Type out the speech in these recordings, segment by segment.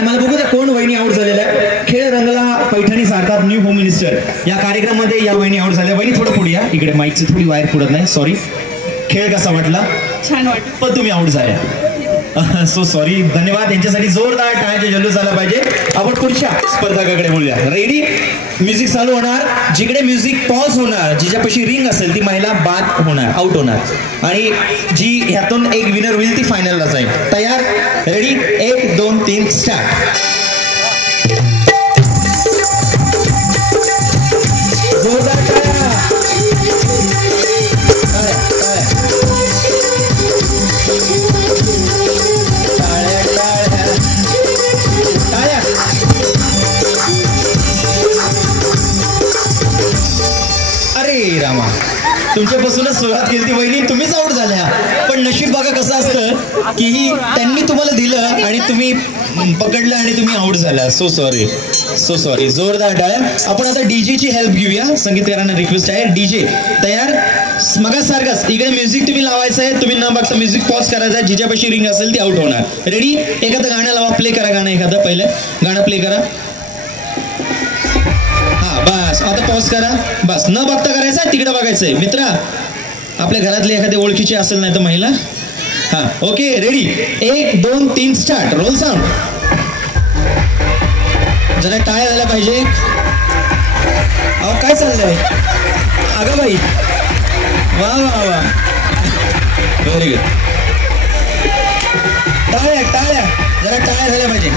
मला बघू द्या कोण वहिनी आउट झालेल्या आहे. खेळ रंगला पैठणी सारतात न्यू होम मिनिस्टर या कार्यक्रमामध्ये या वहिनी आउट झाल्या. वहिनी थोडं पुढे या, इकडे माईकची थोडी वायर पुढत नाही, सॉरी. खेळ कसा वाटला? छान वाटलं. पण तुम्ही आउट झाल्या, सो सॉरी. धन्यवाद. यांच्यासाठी जोरदार टाळ्यांचा जल्लोष झाला पाहिजे. आपण पुढच्या स्पर्धकाकडे बोलूया. रेडी? म्युझिक चालू होणार. जिकडे म्युझिक पॉज होणार, जिच्यापाशी रिंग असेल ती महिला बाद होणार, आउट होणार. आणि जी ह्यातून एक विनर होईल ती फायनलला जाईल. तयार? रेडी? 1 2 3 स्टार्ट. जोरदार टाळ्या. अरे रामा, तुमच्यापासूनच सुरुवात केली ती वहिनी, तुम्हीच आउट झाल्या. पण नशीब बघा कसं असतं की त्यांनी तुम्हाला दिलं आणि तुम्ही पकडलं आणि तुम्ही आउट झाला. So sorry, so sorry. जोरदार टाळ्या. आपण आता डीजे ची हेल्प घेऊया. संगीतकारांना रिक्वेस्ट आहे. डीजे तयार? मगासारखंच इकडे म्युझिक तुम्ही लावायचं आहे. तुम्ही न बघता म्युझिक पॉज करायचं आहे. जिच्यापाशी रिंग असेल ती आउट होणार. रेडी? एखादं गाणं लावा, प्ले करा गाणं. एखादं पहिलं गाणं प्ले करा. बस आता पॉज करा. बस न बघता करायचं, तिकडे बघायचंय. मित्रा, आपल्या घरातले एखाद्या ओळखीचे असेल नाही तर महिला. हा, okay. Ready? 1 2 3 start. Roll sound. जरा टाळ्या झाल्या पाहिजे. अहो काय चाललंय? अगं बाई, वा वा वा, व्हेरी गुड. टाळ्या टाळ्या, जरा टाळ्या झाल्या पाहिजे.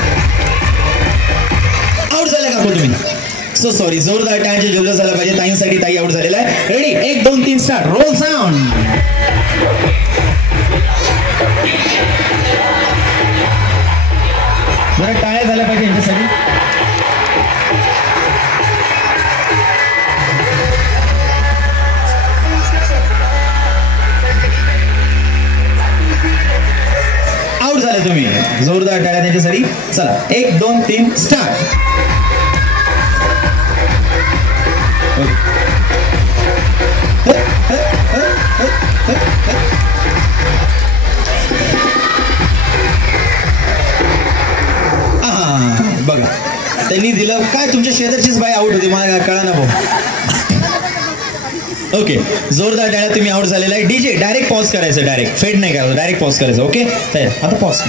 आउट झाल्या का तुम्ही? So sorry. जोरदार टाळ्यांचा जल्लोष झाला पाहिजे. ताईंसाठी ताई आउट झालेला आहे. रेडी? 1 2 3 स्टार्ट. Roll sound. जरा टाळ्या झाल्या पाहिजे यांच्यासाठी. आउट झाले तुम्ही. जोरदार टाळ्या त्यांच्यासाठी. चला 1 2 3 स्टार्ट. बघा त्यांनी दिलं काय, तुमच्या शेजारचीच बाई आउट होती, मला कळा ना भाऊ. ओके, जोरदार टाळ्या. तुम्ही आउट झालेला आहे. डीजे डायरेक्ट पॉज करायचं, डायरेक्ट फेड नाही करायचं, डायरेक्ट पॉज करायचं. ओके, आता पॉज.